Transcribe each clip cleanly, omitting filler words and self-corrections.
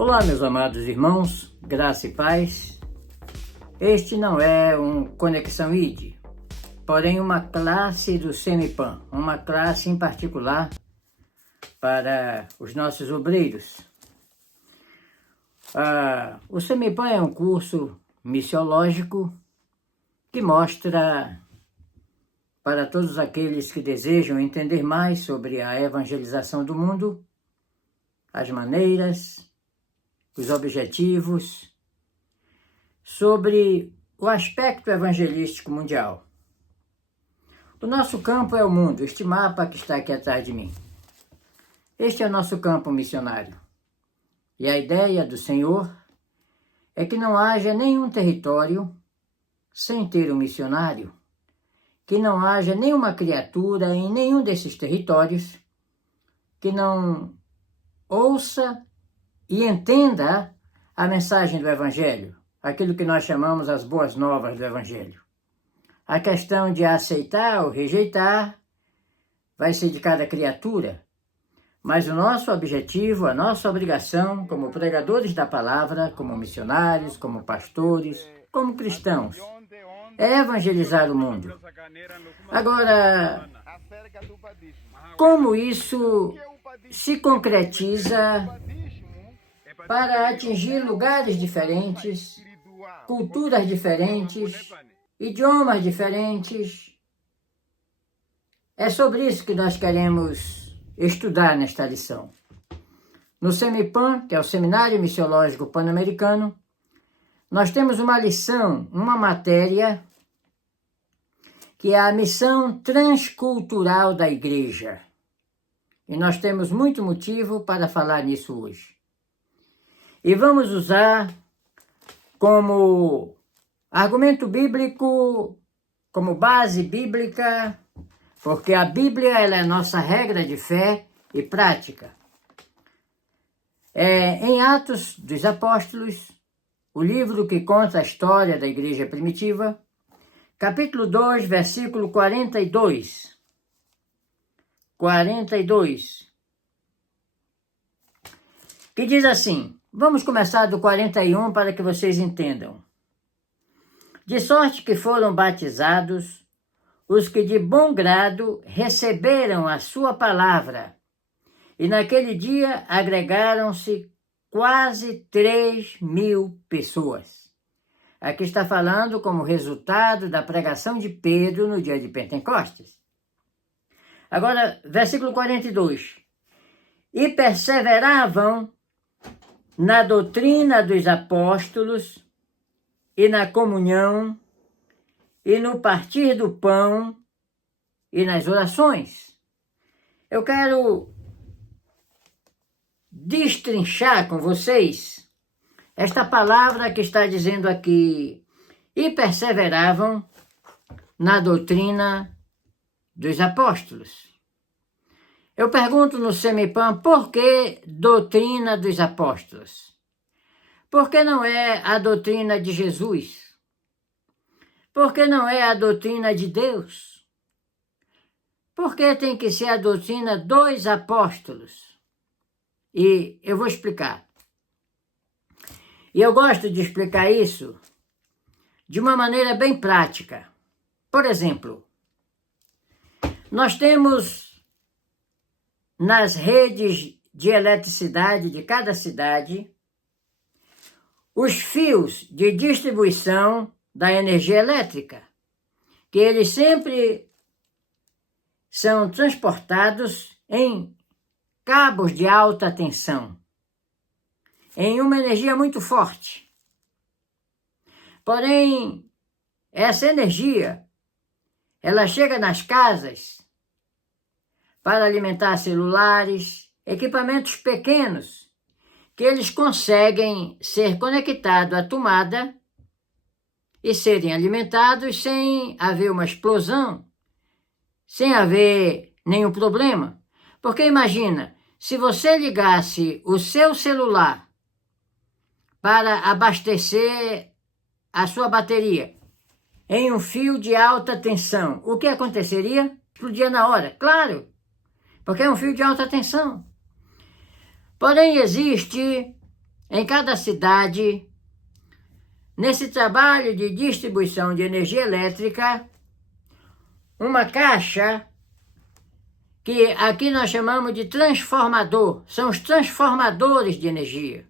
Olá, meus amados irmãos, graça e paz. Este não é um Conexão ID, porém uma classe do Semipan, uma classe em particular para os nossos obreiros. O Semipan é um curso missiológico que mostra para todos aqueles que desejam entender mais sobre a evangelização do mundo, as maneiras, os objetivos, sobre o aspecto evangelístico mundial. O nosso campo é o mundo, este mapa que está aqui atrás de mim. Este é o nosso campo missionário. E a ideia do Senhor é que não haja nenhum território sem ter um missionário, que não haja nenhuma criatura em nenhum desses territórios que não ouça e entenda a mensagem do Evangelho, aquilo que nós chamamos as boas novas do Evangelho. A questão de aceitar ou rejeitar vai ser de cada criatura, mas o nosso objetivo, a nossa obrigação como pregadores da palavra, como missionários, como pastores, como cristãos, é evangelizar o mundo. Agora, como isso se concretiza para atingir lugares diferentes, culturas diferentes, idiomas diferentes? É sobre isso que nós queremos estudar nesta lição. No Semipan, que é o Seminário Missiológico Pan-Americano, nós temos uma lição, uma matéria, que é a missão transcultural da igreja. E nós temos muito motivo para falar nisso hoje. E vamos usar como argumento bíblico, como base bíblica, porque a Bíblia ela é a nossa regra de fé e prática. Em Atos dos Apóstolos, o livro que conta a história da igreja primitiva, capítulo 2, versículo 42. 42. Que diz assim, vamos começar do 41 para que vocês entendam. De sorte que foram batizados os que de bom grado receberam a sua palavra, e naquele dia agregaram-se quase 3.000 pessoas. Aqui está falando como resultado da pregação de Pedro no dia de Pentecostes. Agora, versículo 42. E perseveravam na doutrina dos apóstolos, e na comunhão, e no partir do pão, e nas orações. Eu quero destrinchar com vocês esta palavra que está dizendo aqui, e perseveravam na doutrina dos apóstolos. Eu pergunto no Semipan, por que doutrina dos apóstolos? Por que não é a doutrina de Jesus? Por que não é a doutrina de Deus? Por que tem que ser a doutrina dos apóstolos? E eu vou explicar. E eu gosto de explicar isso de uma maneira bem prática. Por exemplo, nós temos nas redes de eletricidade de cada cidade os fios de distribuição da energia elétrica, que eles sempre são transportados em cabos de alta tensão, em uma energia muito forte. Porém, essa energia, ela chega nas casas para alimentar celulares, equipamentos pequenos, que eles conseguem ser conectados à tomada e serem alimentados sem haver uma explosão, sem haver nenhum problema. Porque imagina, se você ligasse o seu celular para abastecer a sua bateria em um fio de alta tensão, o que aconteceria? Explodia na hora, claro, porque é um fio de alta tensão. Porém, existe em cada cidade, nesse trabalho de distribuição de energia elétrica, uma caixa que aqui nós chamamos de transformador. São os transformadores de energia,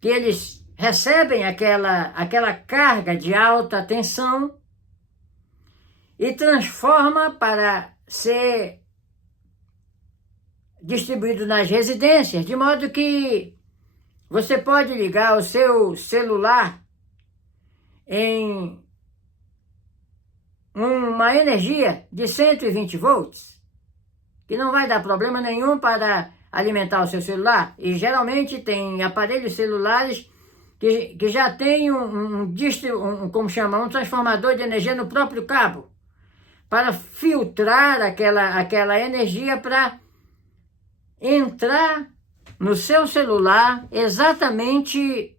que eles recebem aquela carga de alta tensão e transforma para ser distribuído nas residências, de modo que você pode ligar o seu celular em uma energia de 120 volts, que não vai dar problema nenhum para alimentar o seu celular. E geralmente tem aparelhos celulares que já tem como chama, um transformador de energia no próprio cabo, para filtrar aquela energia para entrar no seu celular exatamente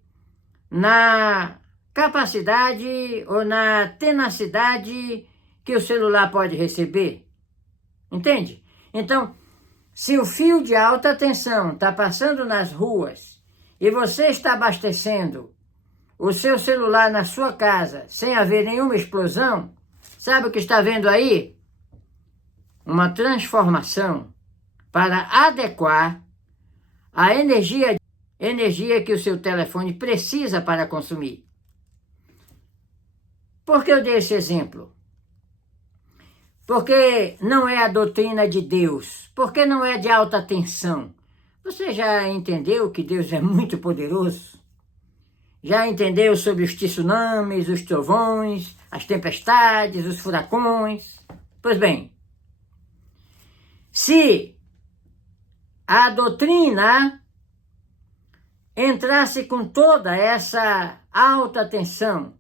na capacidade ou na tenacidade que o celular pode receber. Entende? Então, se o fio de alta tensão está passando nas ruas e você está abastecendo o seu celular na sua casa sem haver nenhuma explosão, sabe o que está vendo aí? Uma transformação para adequar a energia que o seu telefone precisa para consumir. Por que eu dei esse exemplo? Porque não é a doutrina de Deus, porque não é de alta tensão. Você já entendeu que Deus é muito poderoso? Já entendeu sobre os tsunamis, os trovões, as tempestades, os furacões? Pois bem, se a doutrina entrasse com toda essa alta tensão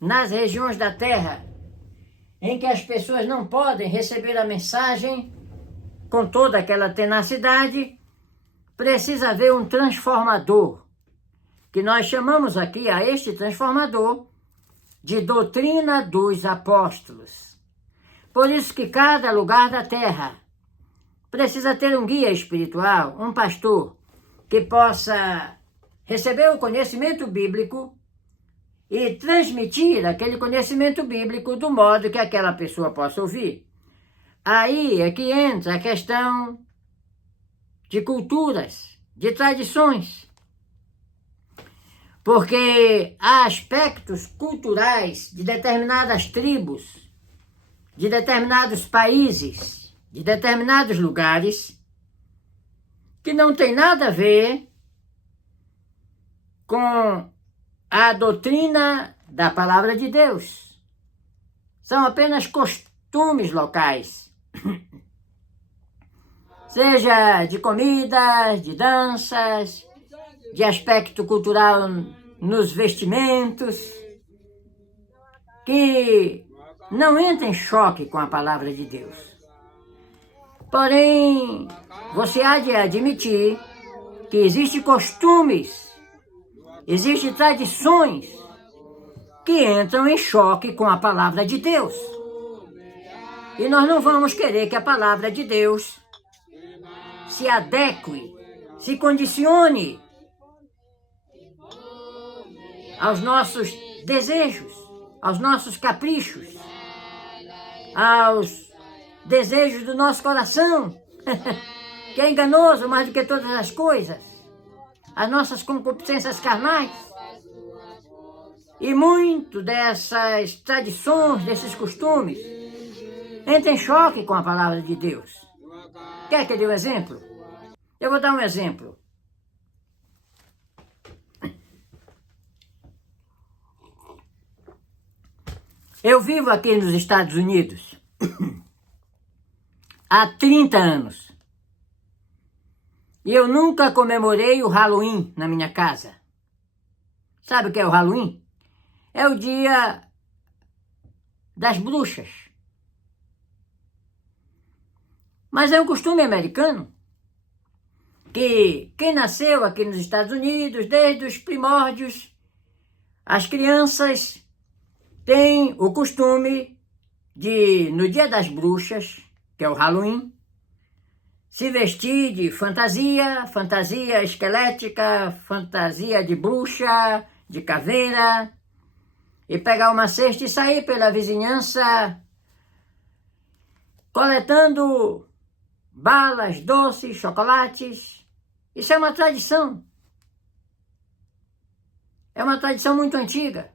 nas regiões da Terra em que as pessoas não podem receber a mensagem com toda aquela tenacidade, precisa haver um transformador, que nós chamamos aqui a este transformador de doutrina dos apóstolos. Por isso que cada lugar da Terra precisa ter um guia espiritual, um pastor, que possa receber o conhecimento bíblico e transmitir aquele conhecimento bíblico do modo que aquela pessoa possa ouvir. Aí é que entra a questão de culturas, de tradições. Porque há aspectos culturais de determinadas tribos, de determinados países, de determinados lugares, que não tem nada a ver com a doutrina da palavra de Deus. São apenas costumes locais. Seja de comidas, de danças, de aspecto cultural nos vestimentos, que não entra em choque com a palavra de Deus. Porém, você há de admitir que existem costumes, existem tradições que entram em choque com a palavra de Deus. E nós não vamos querer que a palavra de Deus se adeque, se condicione aos nossos desejos, aos nossos caprichos, aos desejos do nosso coração, que é enganoso mais do que todas as coisas, as nossas concupiscências carnais. E muito dessas tradições, desses costumes, entra em choque com a palavra de Deus. Quer que eu dê um exemplo? Eu vou dar um exemplo. Eu vivo aqui nos Estados Unidos há 30 anos. E eu nunca comemorei o Halloween na minha casa. Sabe o que é o Halloween? É o dia das bruxas. Mas é um costume americano que quem nasceu aqui nos Estados Unidos, desde os primórdios, as crianças têm o costume de, no dia das bruxas, que é o Halloween, se vestir de fantasia, fantasia esquelética, fantasia de bruxa, de caveira, e pegar uma cesta e sair pela vizinhança coletando balas, doces, chocolates. Isso é uma tradição. É uma tradição muito antiga,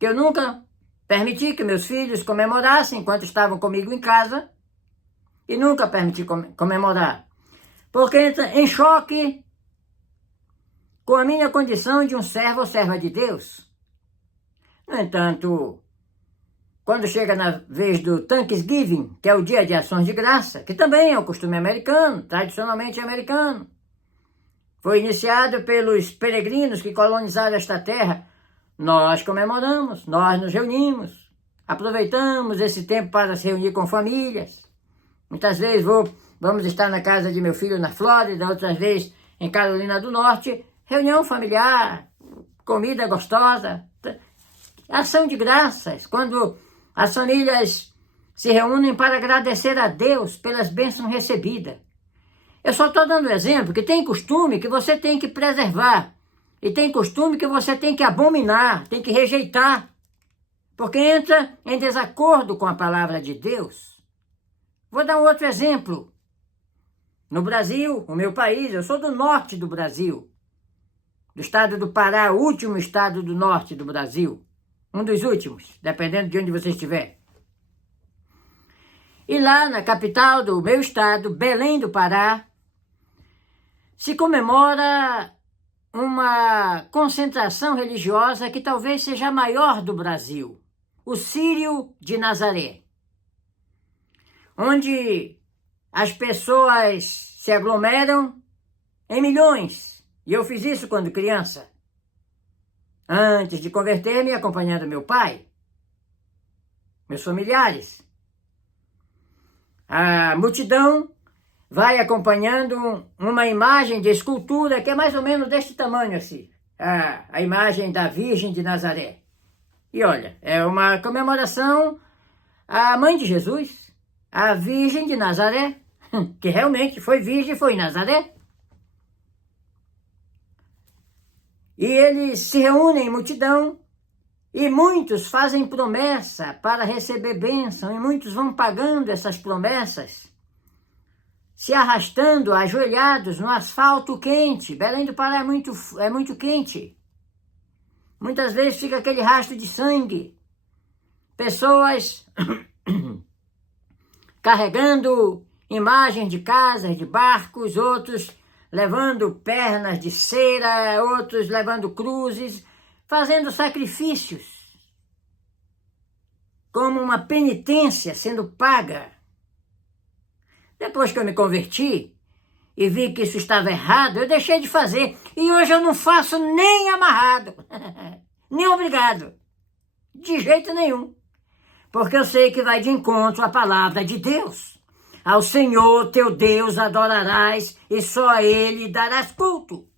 que eu nunca permiti que meus filhos comemorassem enquanto estavam comigo em casa, e nunca permiti comemorar, porque entra em choque com a minha condição de um servo ou serva de Deus. No entanto, quando chega na vez do Thanksgiving, que é o dia de ações de graça, que também é um costume americano, tradicionalmente americano, foi iniciado pelos peregrinos que colonizaram esta terra, nós comemoramos, nós nos reunimos, aproveitamos esse tempo para se reunir com famílias. Muitas vezes vamos estar na casa de meu filho na Flórida, outras vezes em Carolina do Norte, reunião familiar, comida gostosa, ação de graças, quando as famílias se reúnem para agradecer a Deus pelas bênçãos recebidas. Eu só estou dando exemplo que tem costume que você tem que preservar, e tem costume que você tem que abominar, tem que rejeitar, porque entra em desacordo com a palavra de Deus. Vou dar um outro exemplo. No Brasil, o meu país, eu sou do norte do Brasil, do estado do Pará, o último estado do norte do Brasil, um dos últimos, dependendo de onde você estiver. E lá na capital do meu estado, Belém do Pará, se comemora uma concentração religiosa que talvez seja a maior do Brasil, o Círio de Nazaré, onde as pessoas se aglomeram em milhões. E eu fiz isso quando criança, antes de converter-me, acompanhando meu pai, meus familiares. A multidão vai acompanhando uma imagem de escultura que é mais ou menos deste tamanho assim, a imagem da Virgem de Nazaré. E olha, é uma comemoração à Mãe de Jesus, a Virgem de Nazaré, que realmente foi virgem, foi em Nazaré. E eles se reúnem em multidão, e muitos fazem promessa para receber bênção, e muitos vão pagando essas promessas, se arrastando, ajoelhados no asfalto quente. Belém do Pará é muito quente. Muitas vezes fica aquele rastro de sangue. Pessoas carregando imagens de casas, de barcos, outros levando pernas de cera, outros levando cruzes, fazendo sacrifícios, como uma penitência sendo paga. Depois que eu me converti e vi que isso estava errado, eu deixei de fazer. E hoje eu não faço nem amarrado, nem obrigado, de jeito nenhum. Porque eu sei que vai de encontro à palavra de Deus. Ao Senhor teu Deus adorarás e só a Ele darás culto.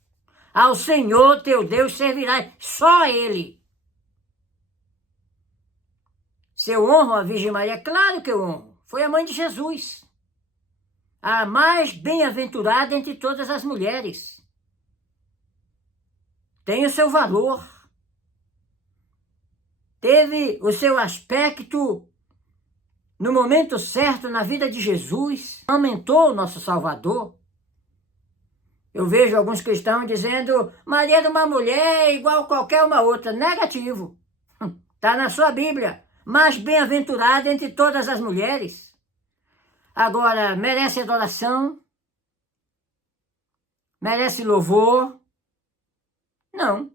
Ao Senhor teu Deus servirás, só a Ele. Se eu honro a Virgem Maria, claro que eu honro. Foi a mãe de Jesus, a mais bem-aventurada entre todas as mulheres. Tem o seu valor. Teve o seu aspecto no momento certo na vida de Jesus. Aumentou o nosso Salvador. Eu vejo alguns cristãos dizendo, Maria era uma mulher igual qualquer uma outra. Negativo. Está na sua Bíblia. Mais bem-aventurada entre todas as mulheres. Agora, merece adoração? Merece louvor? Não.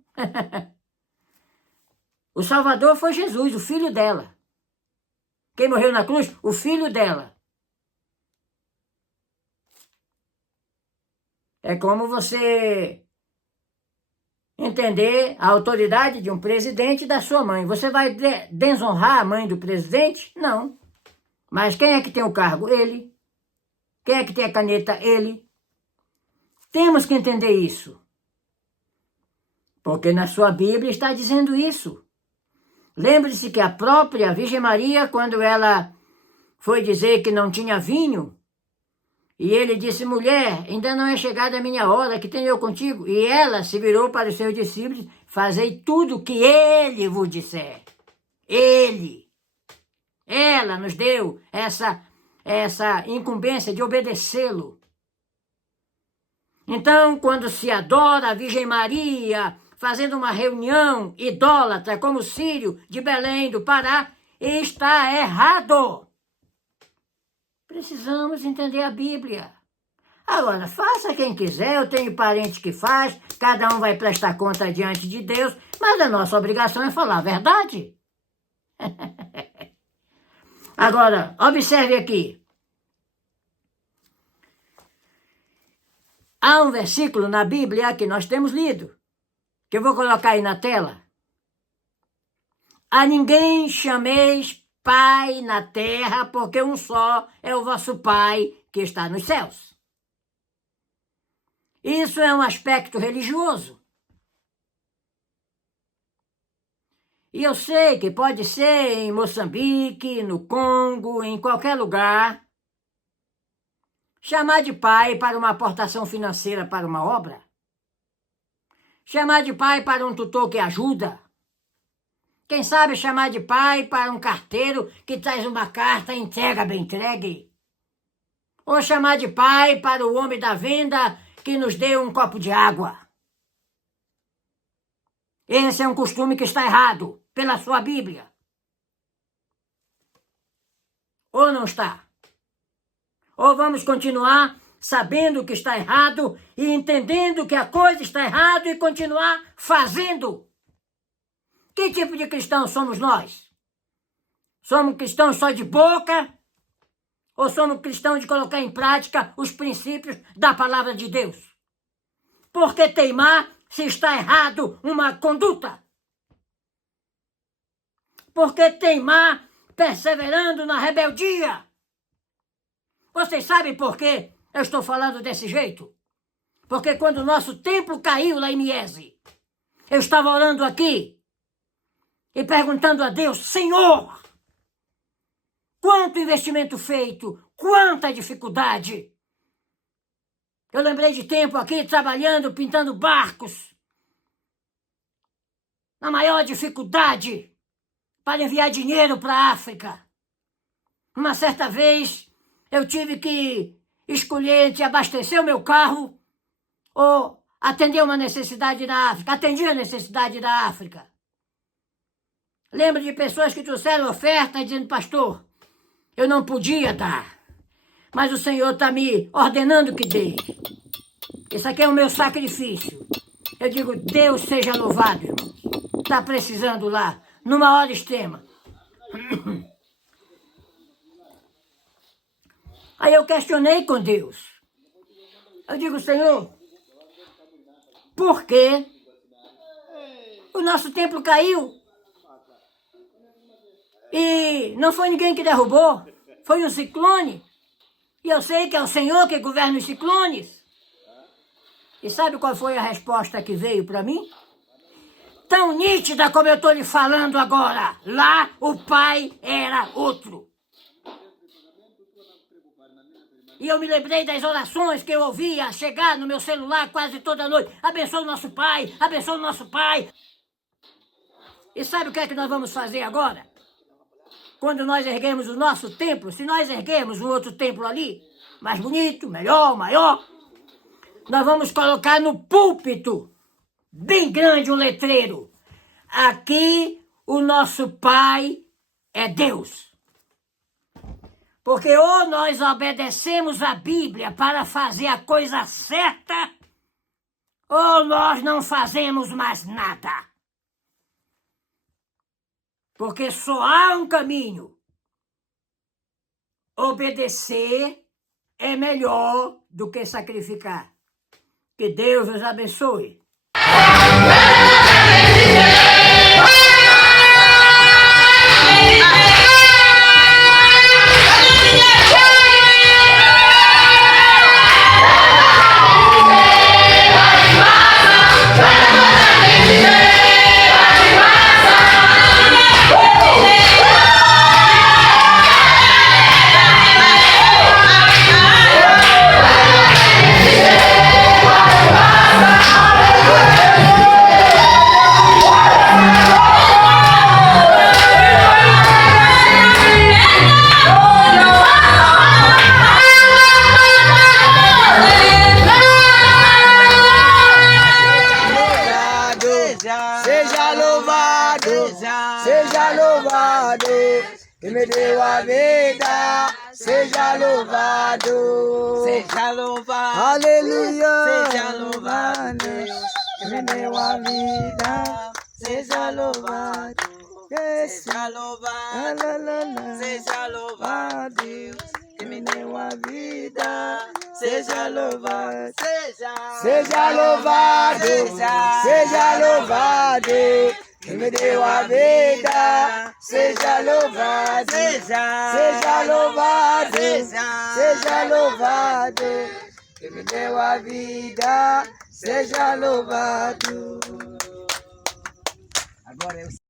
O Salvador foi Jesus, o filho dela. Quem morreu na cruz? O filho dela. É como você entender a autoridade de um presidente e da sua mãe. Você vai desonrar a mãe do presidente? Não. Mas quem é que tem o cargo? Ele. Quem é que tem a caneta? Ele. Temos que entender isso. Porque na sua Bíblia está dizendo isso. Lembre-se que a própria Virgem Maria, quando ela foi dizer que não tinha vinho, E ele disse, mulher, ainda não é chegada a minha hora, que tenho eu contigo? E ela se virou para os seus discípulos, fazei tudo o que ele vos disser. Ele. Ela nos deu essa incumbência de obedecê-lo. Então, quando se adora a Virgem Maria, fazendo uma reunião idólatra como o Círio de Belém do Pará, está errado. Precisamos entender a Bíblia. Agora, faça quem quiser, eu tenho parente que faz, cada um vai prestar conta diante de Deus, mas a nossa obrigação é falar a verdade. Agora, observe aqui. Há um versículo na Bíblia que nós temos lido, que eu vou colocar aí na tela. A ninguém chameis Pai na terra, porque um só é o vosso Pai que está nos céus. Isso é um aspecto religioso. E eu sei que pode ser em Moçambique, no Congo, em qualquer lugar, chamar de pai para uma aportação financeira para uma obra. Chamar de pai para um tutor que ajuda. Quem sabe chamar de pai para um carteiro que traz uma carta e entrega bem entregue. Ou chamar de pai para o homem da venda que nos deu um copo de água. Esse é um costume que está errado pela sua Bíblia. Ou não está? Ou vamos continuar sabendo que está errado e entendendo que a coisa está errada e continuar fazendo? Que tipo de cristãos somos nós? Somos cristãos só de boca? Ou somos cristãos de colocar em prática os princípios da palavra de Deus? Por que teimar se está errado uma conduta? Por que teimar perseverando na rebeldia? Vocês sabem por que eu estou falando desse jeito? Porque quando o nosso templo caiu lá em Miese, eu estava orando aqui e perguntando a Deus, Senhor, quanto investimento feito, quanta dificuldade. Eu lembrei de tempo aqui trabalhando, pintando barcos, na maior dificuldade para enviar dinheiro para a África. Uma certa vez eu tive que escolher entre abastecer o meu carro ou atender uma necessidade da África. Atendi a necessidade da África. Lembro de pessoas que trouxeram oferta dizendo, pastor, eu não podia dar, mas o Senhor está me ordenando que dê. Esse aqui é o meu sacrifício. Eu digo, Deus seja louvado, irmão. Está precisando lá, numa hora extrema. Aí eu questionei com Deus. Eu digo, Senhor, por que o nosso templo caiu? E não foi ninguém que derrubou, foi um ciclone. E eu sei que é o Senhor que governa os ciclones. E sabe qual foi a resposta que veio para mim? Tão nítida como eu estou lhe falando agora. Lá o pai era outro. E eu me lembrei das orações que eu ouvia chegar no meu celular quase toda noite. Abençoa o nosso pai, abençoa o nosso pai. E sabe o que é que nós vamos fazer agora? Quando nós erguemos o nosso templo, se nós erguermos um outro templo ali, mais bonito, melhor, maior, nós vamos colocar no púlpito, bem grande, um letreiro. Aqui o nosso Pai é Deus. Porque ou nós obedecemos a Bíblia para fazer a coisa certa, ou nós não fazemos mais nada. Porque só há um caminho. Obedecer é melhor do que sacrificar. Que Deus nos abençoe. me deu a vida, seja louvado. Seja louvado. Aleluia. Seja louvado, Deus, que me deu a vida, seja louvado. Yesu. Seja louvado. La, la, la. Seja louvado, Deus, que me deu a vida, seja louvado. Seja Seja louvado, seja louvado, que me deu a vida, seja louvado, seja louvado, seja louvado, que me deu a vida, seja louvado. Agora eu